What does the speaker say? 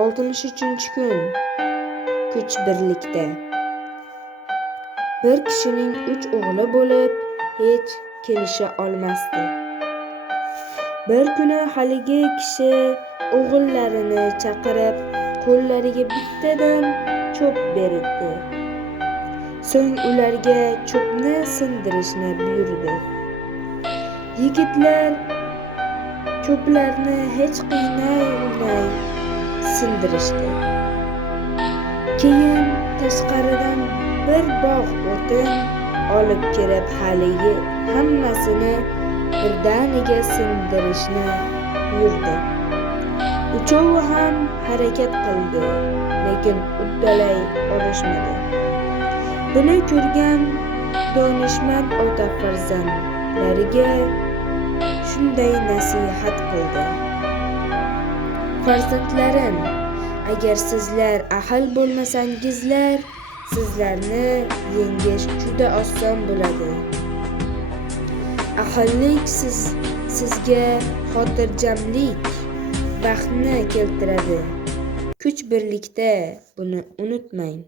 63 kun. Kuch birlikda. Bir kishining 3 o'g'li bo'lib, hech kelisha olmasdi. Bir kuni haligi kishi o'g'illarini chaqirib, qo'llariga bittadan cho'p berdi. So'ng ularga cho'pni sindirishni buyurdi. Yigitlar cho'plarni hech qiynalmay sindirishdi. Keyin tashqaridan bir bog' o'tin olib kelib, haligi hammasini birdaniga sindirishni buyurdi. Uchovi ham harakat qildi, lekin uddalay olishmadi. Buni ko'rgan donishmand ota farzandlariga shunday nasihat qildi: Farzandlarim, agar sizlar ahil bo'lmasangizlar, sizlarni yengish juda oson bo'ladi. Ahillik sizga xotirjamlik, baxtni keltiradi. Kuch birlikda, buni unutmang.